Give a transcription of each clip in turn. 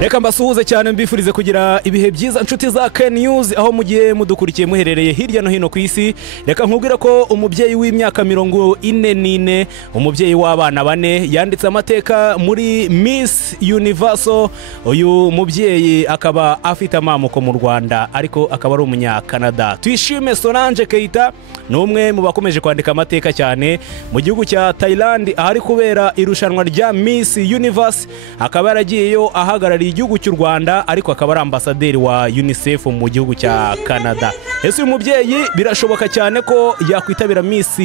Reka mbasuhuze cyane mbifurize kugira ibihe byiza inshuti za Ken News aho mugiye mudukurikiye muherereye hirya no hino ku isi. Reka nkubwira ko umubyeyi w'imyaka 44 umubyeyi w'abana 4 yanditse amateka muri Miss Universal. Uyu mubyeyi akaba afite amamuko mu Rwanda ariko akaba ari umunya Canada. Tuyishime Solange Keita numwe mu bakomeje kwandika amateka cyane mu gihugu cya Thailand ahari kubera irushanwa rya Miss Universe. Akaba yaragiyeyo ahagarariye igihugu cy'u Rwanda ariko akaba ari ambasaderi wa UNICEF mu gihugu cya Canada. Ese uyu mubyeyi birashoboka cyane ko yakwitabira Miss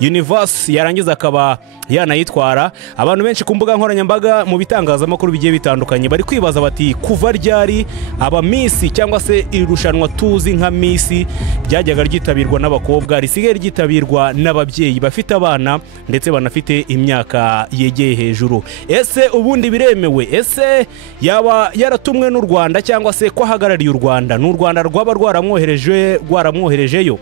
Universe yarangiza akaba yanayitwara. Abantu benshi ku mbuga nkoranyambaga mu bitangazamakuru bigiye bitandukanye bari kwibaza bati kuva ryari aba Miss cyangwa se irushanwa tuzi nka Miss byajyaga ryitabirwa n'abakobwa risigaye ryitabirwa n'ababyeyi bafite abana ndetse banafite imyaka yegeye hejuru. Ese ubundi biremewe? Ese yaba yaratumwe n'u Rwanda cyangwa se ko hagarariye u Rwanda? N'u Rwanda rwaba rwaramwoherejeyo?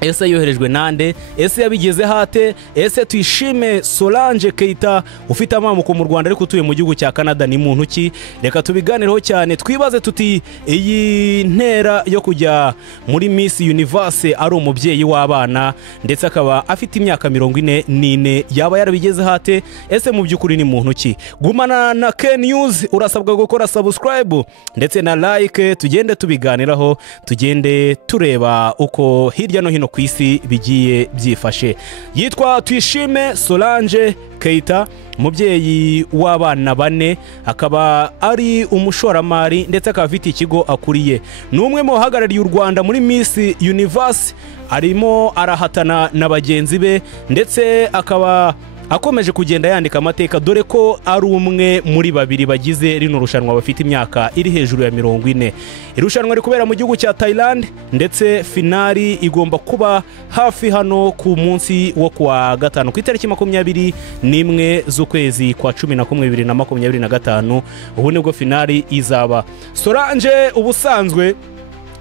Ese yoherejwe nande? Ese yabigeze hate? Ese Tuyishime Solange Keita ufite amamuko mu Rwanda ariko utuye mu gihugu cya Canada ni muntu ki? Reka tubiganireho cyane twibaze tuti iyi ntera yo kujya muri Miss Universe ari umubyeyi w'abana ndetse akaba afite imyaka 44 yaba yarabigeze hate? Ese mu byukuri ni muntu ki? Gumana na Ken News, urasabwa gukora subscribe ndetse na like, tugende tubiganiraho, tugende tureba uko hirya no hino ku isi bigiye byifashe. Yitwa Tuyishime Solange Keita, umubyeyi w'abana 4, akaba ari umushoramari ndetse akaba afite ikigo akuriye. Numwe mu hagarariye u Rwanda muri Miss Universe, arimo arahatana na bagenzi be ndetse akaba akomeje kugenda yandika amateka dore ko ari umwe muri babiri bagize rino rushanwa bafite imyaka iri hejuru ya 40. Irushanwa rikubera mu gihugu cya Thailand ndetse finali igomba kuba hafi hano ku munsi wo kwa gatanu ku itariki 21 z'ukwezi kwa 11 2025. Ubu nibwo finali izaba. Solange ubusanzwe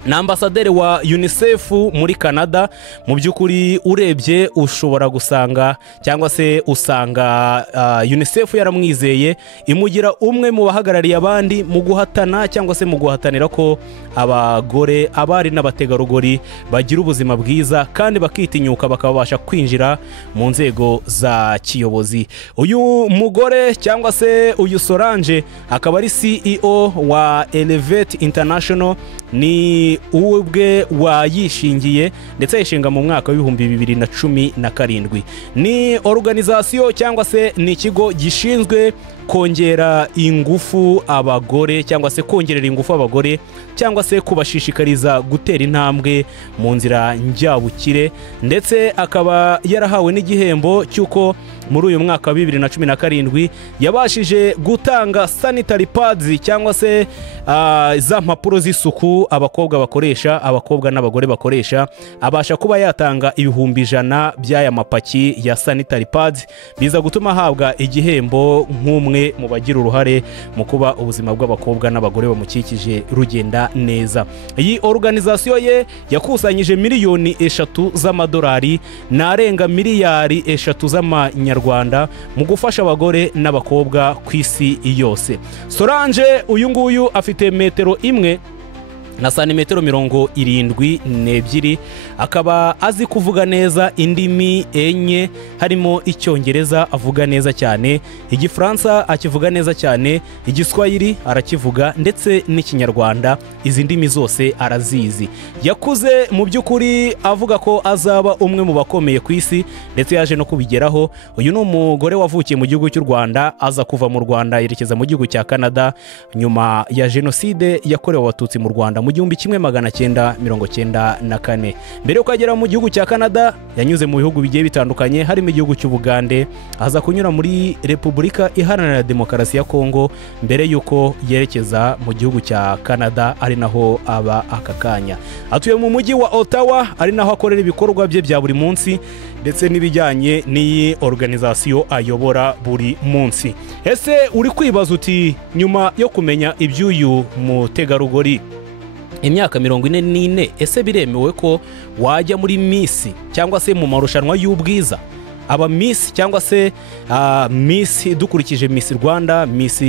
na ambasaderi wa UNICEF muri Canada. Mu byukuri urebye ushobora gusanga cyangwa se usanga UNICEF yaramwizeye imugira umwe mu bahagarariye abandi mu guhatana cyangwa se mu guhatanira ko abagore abari n'abategarugori bagira ubuzima bwiza kandi bakitinyuka bakabasha kwinjira mu nzego za kiyobozi. Uyu mugore cyangwa se uyu Solange akaba ari CEO wa Elevate International, ni ubwe wayishingiye ndetse yishinga mu mwaka wa 2017. Ni organization cyangwa se ni ikigo gishinzwe kongera ingufu abagore cyangwa se kongerera ingufu abagore cyangwa se kubashishikariza gutera intambwe mu nzira njyabukire, ndetse akaba yarahawe n'igihembo cyuko muri uyu mwaka wa 2017 yabashije gutanga sanitary pads cyangwa se za mpapuro z'isuku abakobwa bakoresha, abakobwa n'abagore bakoresha. Abasha kuba yatanga 100,000 by'aya mapaki ya sanitary pads biza gutuma ahabwa igihembo nk'umwe mu bagira uruhare mu kuba ubuzima bw'abakobwa n'abagore bamukikije rugenda neza. Iyi organization ye yakusanyije miliyoni 3 z'amadolari narenga miliyari 3 z'amanyarwanda mu gufasha abagore n'abakobwa ku isi yose. Solange uyu nguyu afite metero 1 na santimetero 72, akaba azi kuvuga neza indimi 4 harimo Icyongereza avuga neza cyane, Igifaransa akivuga neza cyane, Igiswahili arakivuga ndetse n'Ikinyarwanda. Izi ndimi zose arazizi. Yakuze mu byukuri avuga ko azaba umwe mu bakomeye ku isi ndetse yaje no kubigeraho. Uyu ni umugore wavukiye mu gihugu cy'u Rwanda aza kuva mu Rwanda yerekeza mu gihugu cya Canada nyuma ya jenoside yakorewe abatutsi mu Rwanda mu 1994. Mbere yo kugera mu gihugu cya Canada yanyuze mu bihugu bigiye bitandukanye harimo igihugu cy'Ubugande, aza kunyura muri Repubulika Iharanira Demokarasi ya Kongo mbere yuko yerekeza mu gihugu cya Canada ari naho aba akakanya. Atuye mu mujyi wa Ottawa ari naho akorera ibikorwa bye bya buri munsi ndetse n'ibijyanye n'iyi organization ayobora buri munsi. Ese uri kwibaza uti nyuma yo kumenya iby'uyu mutegarugori imyaka 44 ese biremewe ko wajya muri Miss cyangwa se mu marushanwa y'ubwiza? aba Miss cyangwa se Miss dukurikije Miss Rwanda, Miss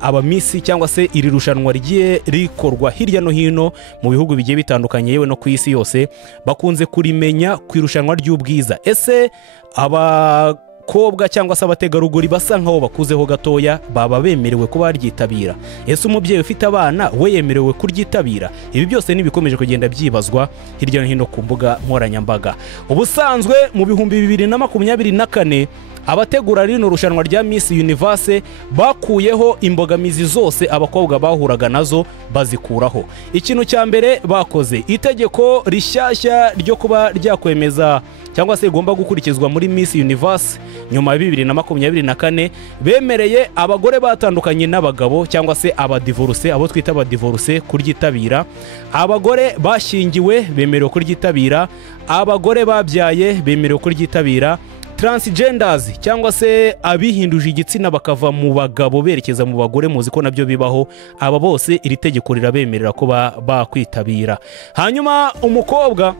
aba Miss cyangwa se iri rushanwa rigiye rikorwa hirya no hino mu bihugu bigiye bitandukanye yewe no ku isi yose, bakunze kurimenya ku irushanwa ry'ubwiza. Ese abakobwa cyangwa se abategarugori basa nkaho bakuzeho gatoya baba bemerewe kuba baryitabira? Ese umubyeyi ufite abana we yemerewe kuryitabira? Ibi byose nibikomeje kugenda byibazwa hirya no hino ku mbuga nkoranyambaga. Ubusanzwe mu bihumbi 2024 abategura rino rushanwa rya Miss Universe bakuyeho imbogamizi zose abakobwa bahuraga nazo bazikuraho. Ikintu cya mbere bakoze itegeko rishyashya ryo kuba ryakwemeza cyangwa se igomba gukurikizwa muri Miss Universe nyuma ya 2024, bemereye abagore batandukanye n'abagabo cyangwa se abadivorce, abo twita abadivorce kuryitabira. Abagore bashingiwe bemerewe kuryitabira, abagore babyaye bemerewe kuryitabira, transgenders cyangwa se abihinduje igitsina bakava mu bagabo berekeza mu bagore, muzi ko nabyo bibaho, aba bose iri tegeko rirabemerera ko bakwitabira. Hanyuma umukobwa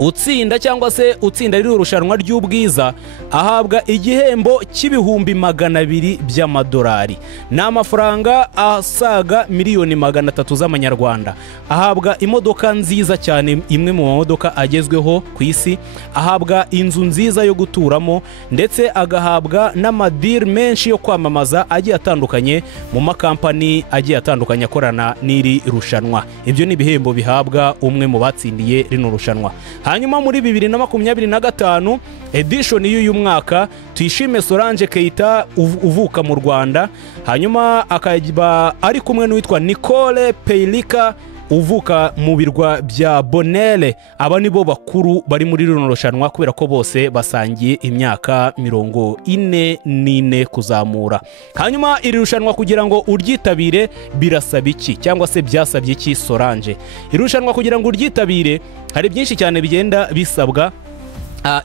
utsinda cyangwa se utsinda riri urushanwa ry'ubwiza ahabwa igihembo cy'ibihumbi 200 by'amadolari, n'amafaranga asaga miliyoni 300 z'amanyarwanda. Ahabwa imodoka nziza cyane, imwe mu modoka agezweho ku isi, ahabwa inzu nziza yo guturamo, ndetse agahabwa n'amadir menshi yo kwamamaza agiye atandukanye mu makampani agiye atandukanye akorana n'iri rushanwa. Ibyo ni ibihembo bihabwa umwe mu batsindiye rino rushanwa. Hanyuma muri 2025 edition y'uyu mwaka Tuyishime Solange Keita uvuka mu Rwanda, hanyuma akaba ari kumwe n'uwitwa Nicole Peilika uvuka mu birwa bya Bonele. Aba nibo bakuru bari muri rino rushanwa kubera ko bose basangiye imyaka 44 kuzamura. Hanyuma iri rushanwa kugira ngo uryitabire birasaba iki cyangwa se byasabye iki Solange? Iri rushanwa kugira ngo uryitabire hari byinshi cyane bigenda bisabwa.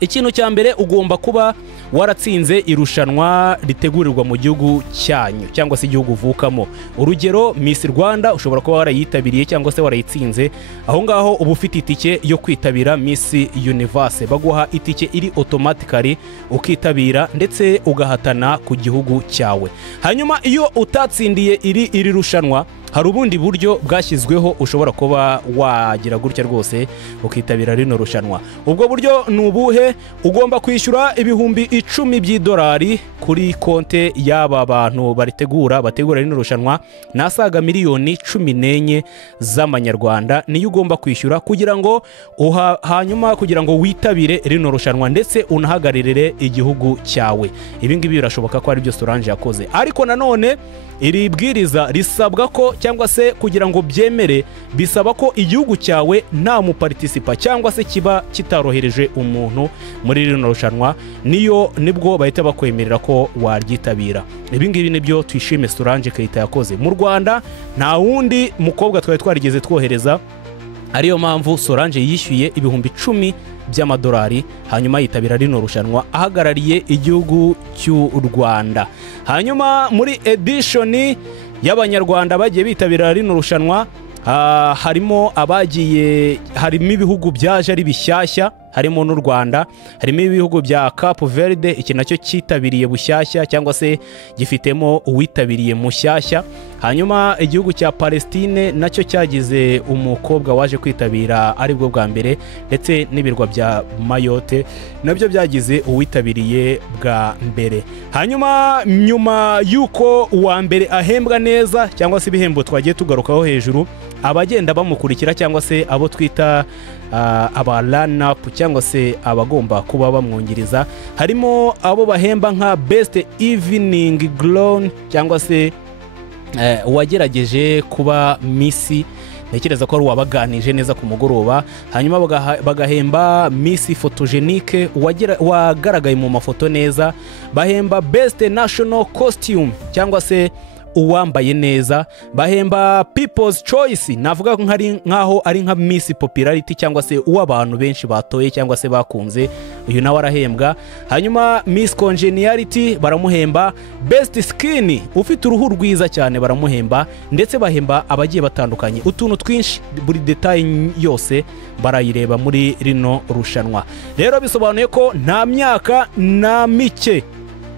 Ikintu cya mbere ugomba kuba waratsinze irushanwa ritegurirwa mu gihugu cyanyu cyangwa se igihugu uvukamo. Urugero Miss Rwanda ushobora kuba warayitabiriye cyangwa se warayitsinze, aho ngaho uba ufite itike yo kwitabira Miss Universe. Baguha itike iri automatically ukitabira ndetse ugahatana ku gihugu cyawe. Hanyuma iyo utatsindiye iri rushanwa hari ubundi buryo bwashyizweho ushobora kuba wagira gutya rwose ukitabira rino rushanwa. Ubwo buryo ni ubuhe? Ugomba kwishyura ibihumbi 10 by'idolari kuri konte y'aba bantu bategura rino rushanwa, nasaga miliyoni 14 z'amanyarwanda niyo ugomba kwishyura kugira ngo hanyuma kugira ngo witabire rino rushanwa ndetse unahagararire igihugu cyawe. Ibi ngibi birashoboka ko ari byo Solange yakoze, ariko nanone iri bwiriza risabwa ko cyangwa se kugira ngo byemere bisaba ko igihugu cyawe nta muparticipa cyangwa se kiba kitarohereje umuntu muri rino rushanwa, nibwo bahita bakwemerera ko waryitabira. Ibi ngibi nibyo Tuyishime Solange Keita yakoze. Mu Rwanda nta wundi mukobwa twarigeze twohereza, ariyo mpamvu Solange yishyuye ibihumbi 10 by'amadolari hanyuma yitabira rino rushanwa ahagarariye igihugu cy'u Rwanda. Hanyuma muri edition y'abanyarwanda bagiye bitabira rino rushanwa harimo ibihugu byaje ari bishyashya, harimo n'u Rwanda, harimo ibihugu bya Cape Verde, iki nacyo cyitabiriye bushyashya cyangwa se gifitemo uwitabiriye mushyashya. Hanyuma igihugu cya Palestine nacyo cyagize umukobwa waje kwitabira aribwo bwa mbere, ndetse n'ibirwa bya Mayotte nabyo byagize uwitabiriye bwa mbere. Hanyuma nyuma yuko uwa mbere ahembwa neza cyangwa se ibihembo twagiye tugarukaho hejuru, abagenda bamukurikira cyangwa se abo twita aba run-up cyangwa se abagomba kuba bamwungiriza, harimo abo bahemba nka best evening gown cyangwa se uwagerageje kuba Miss, ntekereza ko ari uwabaganije neza ku mugoroba. Hanyuma bagahemba Miss photogenique wagaragaye mu mafoto neza, bahemba best national costume cyangwa se uwambaye neza, bahemba People's Choice, navuga nkaho ari nka Miss Popularity cyangwa se uw'abantu benshi batoye cyangwa se bakunze, uyu nawe arahembwa. Hanyuma Miss Congeniality baramuhemba, Best Skin ufite uruhu rwiza cyane baramuhemba, ndetse bahemba abagiye batandukanye. Utuntu twinshi, buri detail yose barayireba muri rino rushanwa. Rero bisobanuye ko nta myaka na mike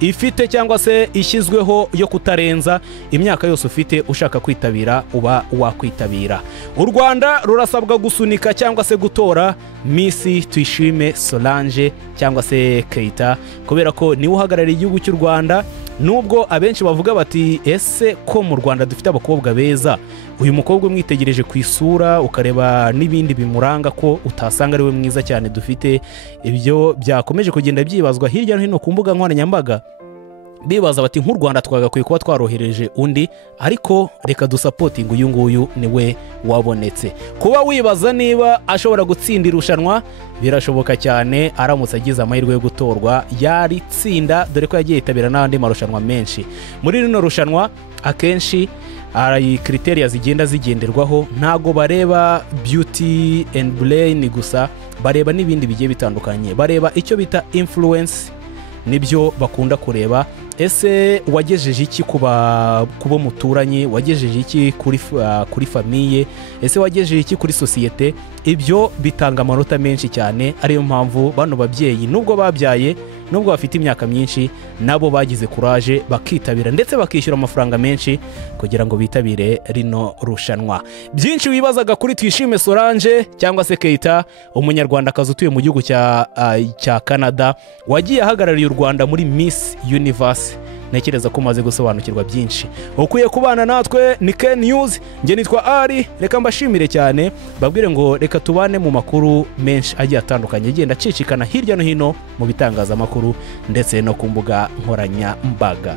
ifite cyangwa se ishyizweho yo kutarenza, imyaka yose ufite ushaka kwitabira uba wakwitabira. U Rwanda rurasabwa gusunika cyangwa se gutora Miss Tuyishime Solange cyangwa se Keita, kubera ko niwe uhagarariye igihugu cy'u Rwanda. Nubwo abenshi bavuga bati ese ko mu Rwanda dufite abakobwa beza, uyu mukobwa umwitegereje ku isura ukareba n'ibindi bimuranga ko utasanga ari we mwiza cyane dufite, ibyo byakomeje kugenda byibazwa hirya no hino ku mbuga nkoranyambaga. Bibaza bati nk'u Rwanda twagakwiye kuba twarohereje undi, ariko reka dusapotinga uyu nguyu niwe wabonetse. Kuba wibaza niba ashobora gutsinda irushanwa, birashoboka cyane aramutse agize amahirwe yo gutorwa yari tsinda, dore ko yagiye yitabira n'andi marushanwa menshi. Muri rino rushanwa akenshi ari criteria zigenda zigenderwaho, ntago bareba beauty and brain gusa, bareba n'ibindi bigiye bitandukanye. Bareba icyo bita influence, nibyo bakunda kureba. Ese wagejeje iki kuba muturanye, wagejeje iki kuri famille, ese wagejeje iki kuri societe? Ibyo bitanga amanota menshi cyane. Ariyo mpamvu bano babyeyi nubwo babyaye, nubwo bafite imyaka myinshi, nabo bagize courage bakitabira ndetse bakishyura amafaranga menshi kugira ngo bitabire rino rushanwa. Byinshi wibazaga kuri Tuyishime Solange cyangwa se Keita, umunyarwandakazi utuye mu gihugu cya Canada, wagiye ahagarariye u Rwanda muri Miss Universe. Nekereza ko umaze gusobanukirwa byinshi. Ukwiye kubana natwe ni Ken News, nge nitwa Ari. Reka mbashimire cyane, babwire ngo reka tubane mu makuru menshi agiye atandukanye agenda acicikana hirya no hino mu bitangazamakuru ndetse no ku mbuga nkoranyambaga.